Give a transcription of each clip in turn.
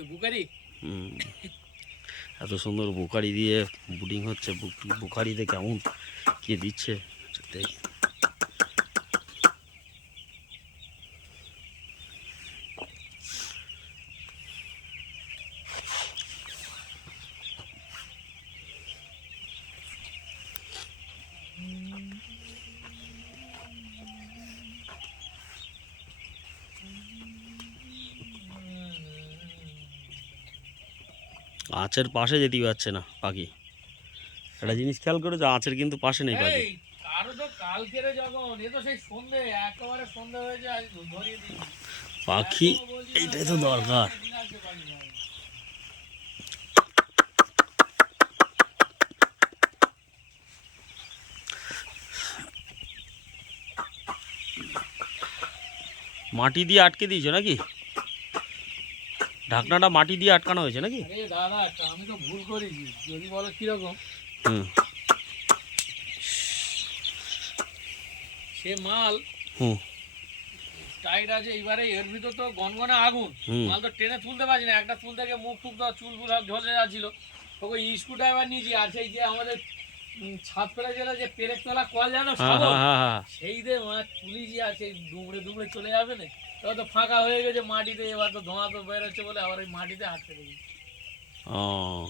বুকারি। এত সুন্দর বুকারি দিয়ে বুটিং হচ্ছে বুক- বুখারিতে কেমন কি দিচ্ছে? আঁচের পাশে যেতেই পারছে না পাখি। একটা জিনিস খেয়াল করেছ? আঁচের কিন্তু পাশে নেই পাখি। পাখি এইটাই তো দরকার। মাটি দিয়ে আটকে দিয়েছ নাকি? ঢাকনাটা মাটি দিয়ে আটকানো হয়েছে নাকি? দাদা আমি তো ভুল করেছি। যদি বলো কীরকম? হুম। সে মাল হুম। টাইট আছে এইবারে এর ভিতর তো গনগনে আগুন। মাল তো টেনে তুলতে পারছি না। একটা তুলতে গিয়ে মুখ টুক চুল ফুল যাচ্ছিল। ওকে স্ক্রু ড্রাইভার নিয়েছি আর সেই যে আমাদের ফেলে গেলে যে পেরেক তোলা কল জানো হ্যাঁ হ্যাঁ হ্যাঁ সেই দিয়ে মাছ তুলিছি আর সেই দুমড়ে দুমড়ে চলে যাবে না। এবার তো ফাঁকা হয়ে গেছে মাটিতে এবার তো ধোঁয়া তো বেরোচ্ছে বলে আবার ওই মাটিতে হাঁটতে দেখি।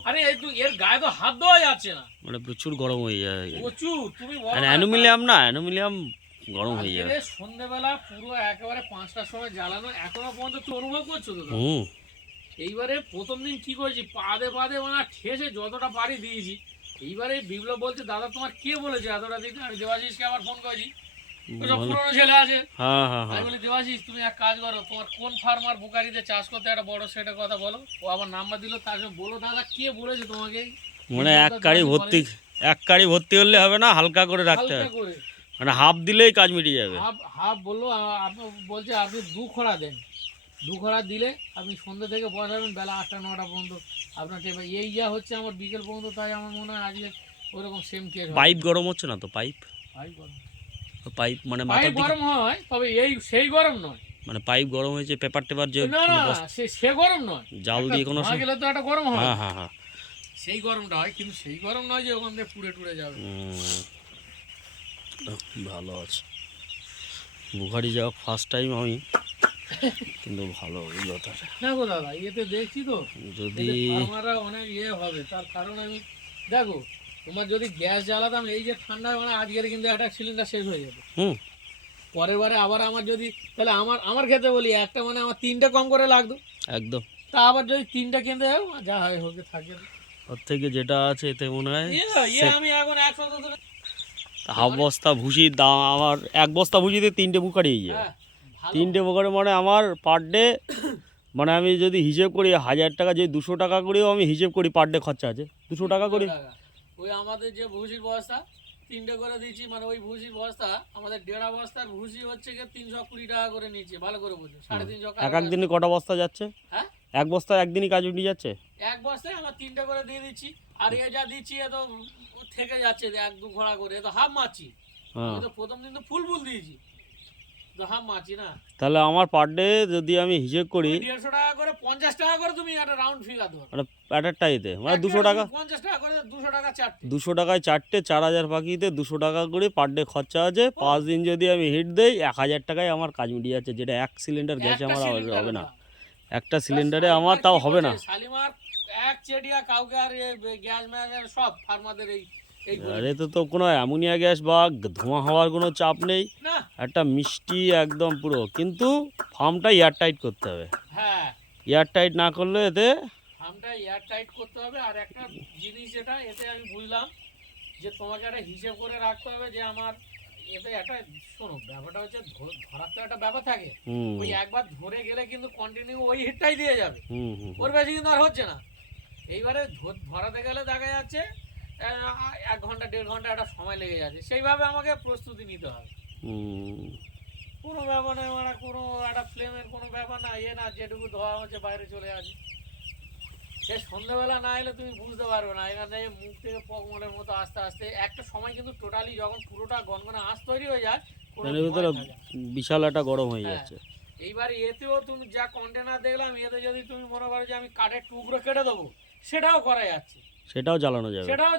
আরে তো এর গায়ে তো হাত দেওয়া যাচ্ছে না। মানে প্রচুর গরম হয়ে যায়। প্রচুর তুমি বলো আর না, অ্যানুমিলিয়াম না অ্যানুমিলিয়াম গরম হয়ে যাবে সন্ধ্যেবেলা পুরো একেবারে পাঁচটার সময় জ্বালানো এখনও পর্যন্ত তুই অনুভব করছ তো তো? এইবারে প্রথম দিন কি করেছি পাদে পাদে মানে ঠেসে যতটা পারি দিয়েছি। এইবারে বিপ্লব বলছে দাদা তোমার কে বলেছে এতটা দিতে? আমি দেবাশিসকে আবার ফোন করেছি। ওসব ছেলে আছে। হ্যাঁ হ্যাঁ আমি হ্যাঁ বলি দেবাশিস তুমি এক কাজ করো তোমার কোন ফার্মার বুকারিতে চাষ করতে একটা বড় সেটা কথা বলো? ও আবার নাম্বার দিল তার সঙ্গে বলো দাদা কে বলেছে তোমাকে? মানে এক কাড়ি ভর্তি এক কাড়ি ভর্তি হলে হবে না হালকা করে রাখতে হবে। করে। মানে হাফ দিলেই কাজ মিটে যাবে। হাফ হাফ বলল আপনি বলছে আপনি দু খরা দেন। দু খরা দিলে আপনি সন্ধ্যে থেকে বসাবেন বেলা আটটা নটা পর্যন্ত। আপনার টেপে এই যা হচ্ছে আমার বিকেল পর্যন্ত তাই আমার মনে হয় আজকে ওরকম সেম কেস পাইপ গরম হচ্ছে না তো পাইপ? গরম। পাইপ মানে পাইপ গরম হয় তবে এই সেই গরম নয়। মানে পাইপ গরম হয়েছে পেপার টেপার যে সে গরম নয়। জাল দিয়ে কোনো গেলে তো একটা গরম হয়। হ্যাঁ হ্যাঁ হ্যাঁ। সেই গরমটা হয় কিন্তু সেই গরম নয় যে ওখান থেকে পুড়ে টুড়ে যাবে। ভালো আছে। বুখারি যাওয়া ফার্স্ট টাইম আমি কিন্তু ভালো অভিজ্ঞতা। না গো দাদা ইয়েতে দেখছি তো। যদি ফার্মাররা অনেক ইয়ে হবে তার কারণ আমি দেখো তোমার যদি গ্যাস জ্বালাতাম এই যে ঠান্ডা মানে আজকের কিন্তু একটা সিলিন্ডার শেষ হয়ে যাবে। হুম। পরের বারে আবার আমার যদি তাহলে আমার আমার ক্ষেত্রে বলি একটা মানে আমার তিনটে কম করে লাগতো। একদম। তা আবার যদি তিনটে কিনতে যাও যা হয় হোক থাকে। ওর থেকে যেটা আছে এতে মনে হয় ইয়ে ইয়ে আমি এখন একশো হাফ বস্তা ভুসির দাম আমার এক বস্তা ভুসিতে তিনটে বুকারি হয়ে ভালো তিনটে বুকারি মানে আমার পার ডে মানে আমি যদি হিসেব করি হাজার টাকা যে দুশো টাকা করেও আমি হিসেব করি পার ডে খরচা আছে। দুশো টাকা করি। ওই আমাদের যে ভুসির বস্তা তিনটে করে দিচ্ছি মানে ওই ভুসির বস্তা আমাদের দেড়া বস্তার ভুসি হচ্ছে গিয়ে তিনশো কুড়ি টাকা করে নিচ্ছে ভালো করে বুঝো সাড়ে তিনশো এক এক দিনে কটা বস্তা যাচ্ছে? হ্যাঁ? এক বস্তা একদিনই কাজ উঠে যাচ্ছে? এক বস্তায় আমরা তিনটে করে দিয়ে দিচ্ছি আর এ যা দিচ্ছি এ তো থেকে যাচ্ছে এক দু ঘোড়া করে এ তো হাফ মারছি। হ্যাঁ। প্রথম দিন তো ফুল ফুল দিয়েছি। তাহলে আমার পার ডে যদি আমি হিসেব করি তুমি দেড়শো টাকা করে পঞ্চাশ টাকা করে তুমি একটা রাউন্ড ফিগার ধরো। মানে মানে দুশো টাকা পঞ্চাশ টাকা করে দুশো টাকা চারটে। দুশো টাকায় চারটে চার হাজার পাখিতে দুশো টাকা করে পার ডে খরচা আছে। পাঁচ দিন যদি আমি হিট দেই এক হাজার টাকায় আমার কাজ মিটিয়ে যাচ্ছে যেটা এক সিলিন্ডার গ্যাসে আমার হবে- না। একটা সিলিন্ডারে আমার তাও হবে না। করছে? শালিমার এক চেটিয়া কাউকে আর গ্যাস ম্যাস সব ফার্মাদের এই এই করে- এতে তো কোনো অ্যামোনিয়া গ্যাস বা ধোঁয়া হওয়ার কোনো চাপ নেই। না একটা মিষ্টি একদম পুরো। কিন্তু ফার্মটা এয়ার টাইট করতে হবে। হ্যাঁ। এয়ার টাইট না করলে এতে ফার্মটা এয়ার টাইট করতে হবে। আর একটা জিনিস যেটা এতে আমি বুঝলাম যে তোমাকে একটা হিসেব করে রাখতে হবে যে আমার এতে একটা শোনো ব্যাপারটা হচ্ছে ধরার তো একটা ব্যাপার থাকে। হুম। ওই একবার ধরে গেলে কিন্তু কন্টিনিউ ওই হিটটাই দিয়ে যাবে। হুম হুম ওর বেশি কিন্তু আর হচ্ছে না। এইবারে ধরাতে গেলে দেখা যাচ্ছে এক ঘণ্টা দেড় ঘণ্টা একটা সময় লেগে যাচ্ছে। সেইভাবে আমাকে প্রস্তুতি নিতে হবে। কোনো ব্যাপার নয় মানে কোনো একটা ফ্লেমের কোনো ব্যাপার না এ না যেটুকু ধোয়া হচ্ছে বাইরে চলে আসে। সে সন্ধ্যেবেলা না এলে তুমি বুঝতে পারবে না এখানে মুখ থেকে পকমলের মতো আস্তে আস্তে একটা সময় কিন্তু টোটালি যখন পুরোটা গনগনে আঁশ তৈরি হয়ে যায় ভিতরে বিশাল একটা গরম হয়ে হ্যাঁ। যাচ্ছে। এইবার এতেও তুমি যা কন্টেনার দেখলাম এতে যদি তুমি মনে করো যে আমি কাঠের টুকরো কেটে দেবো সেটাও করা যাচ্ছে। সেটাও জ্বালানো যাবে। সেটাও